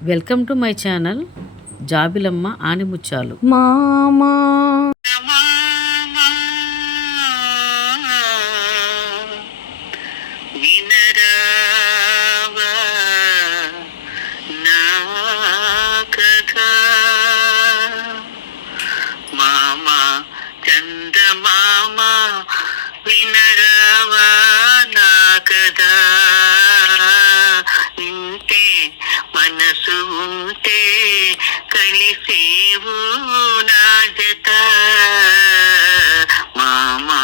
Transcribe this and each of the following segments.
Welcome to my channel జాబిలమ్మ ఆనిముత్యాలు. మామా వినరావా నా కథ మామా చందమామ వినరావా నా కథ ఇంతే మనసు ఉంటే కలిసేవు నా జత మామా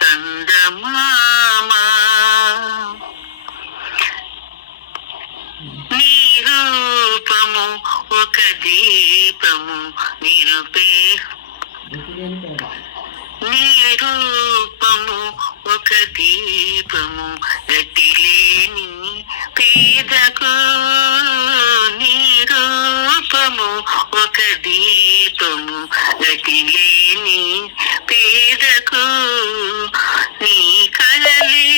చందమామ నీ రూపము ఒక దీపము నిరుపే నీ రూపము ఒక దీపము గతిలేని పేదకు నీ రూపము ఒక దీపము గతిలేని పేదకు నీ కలలే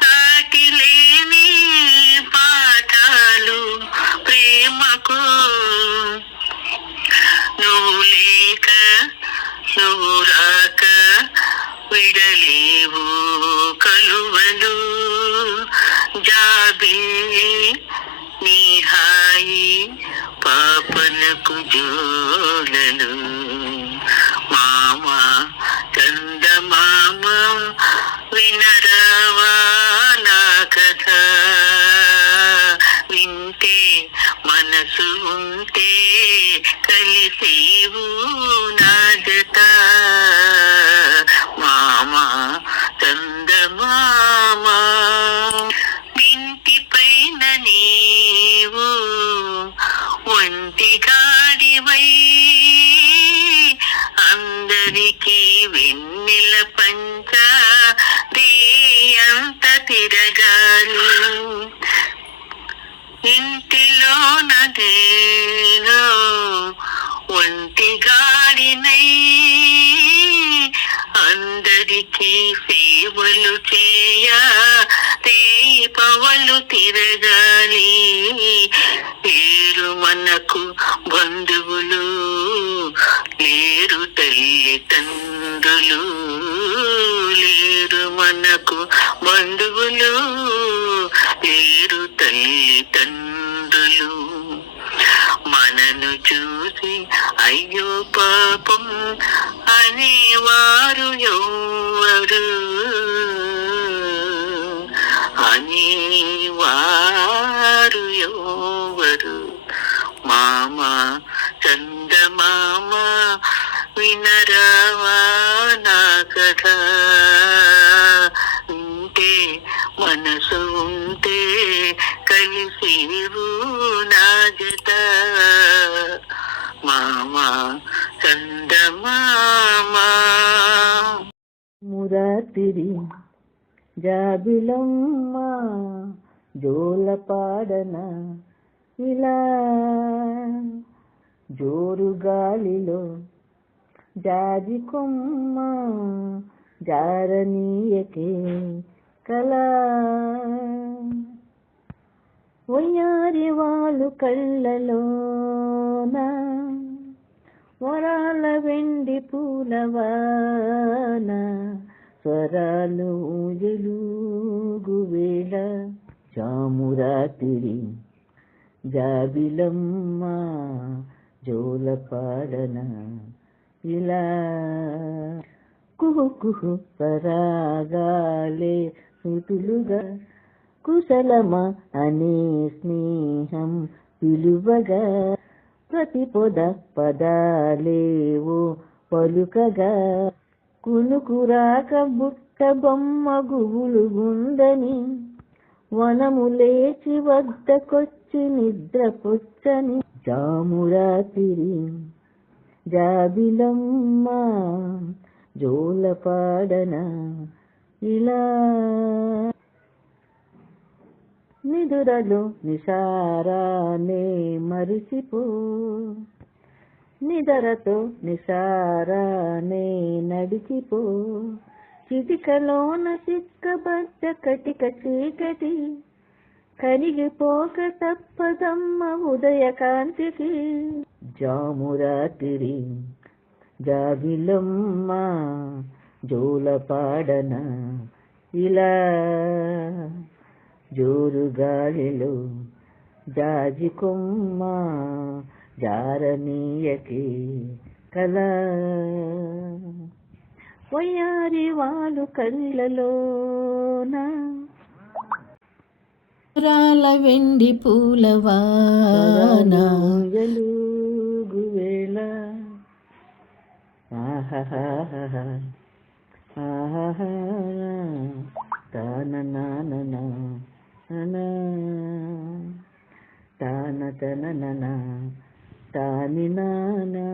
సాటిలేని పాఠాలు ప్రేమకు నువ్వు లేక నువ్వు రాక విడలేవు కలువలు జాబిల్లి నీ హాయి పాపలకు జోలలు మామా చందమామ వినరావా నా కథ వింటే మనసు ఉంటే కలిసేవు నా జత మామా చందమామ ఇంటి పైన నీవు ఒంటి గాడివై అందరికీ వెన్నెల పంచ దేయంత తిరగాలి ఇంటిలోన నేను ఒంటి గాడినై అందరికీ సేవలు చేయ పవలు తిరగాలి లేరు మనకు బంధువులు లేరు తల్లిదండ్రులు లేరు మనకు బంధువులు లేరు తల్లిదండ్రులు మనను చూసి అయ్యో పాపం అనేవారు ఎవరు అనేవారు ఎవరు మామా చందమామ వినరావా నా కథ ఉంటే మనసు ఉంటే కలిసేవు నా జత మామా చందమామ మురాతిరి జాబిలమ్మ జోలపాడన ఇలా జోరు గాలిలో జాజి కొమ్మ జారనీయకే కళ వయ్యారి వాళ్ళు కళ్ళలోన వరాల వెండి పూలవాన స్వరాలు ఎలుగు వేళ చామురాతిరి జాబిలమ్మ జోలపాడన ఇలా కుహు కుహు పరాగాలే సుతులుగా కుశలమా అనే స్నేహం పిలువగా ప్రతి పొద పదాలేవో పలుకగా కునుకురాక బుట్ట బొమ్మ గుబులు గుందని వనము లేచి వద్దకొచ్చి నిద్రపుచ్చని జామురాతిరి జాబిలమ్మ జోలపాడన ఇలా నిదురలో నిసారానే మరిచిపో నిదరతో నిసారానే నడిచిపో చిటికలోన చిక్కబడ్డ కటిక చీకటి కరిగిపోక తప్పదమ్మ ఉదయకాంతికి. జామురాతిరి జాబిలమ్మ జోలపాడన ఇలా, జోరు గాలిలో జాజి కొమ్మ జారనీయకి కలా. వయ్యారి వాళ్ళు కళ్ళలోన రాల వెండి పూలవాన ఎలుగు వేళ. ఆహాహా ఆహాహా తాన నాన తాన తన తాని నానా.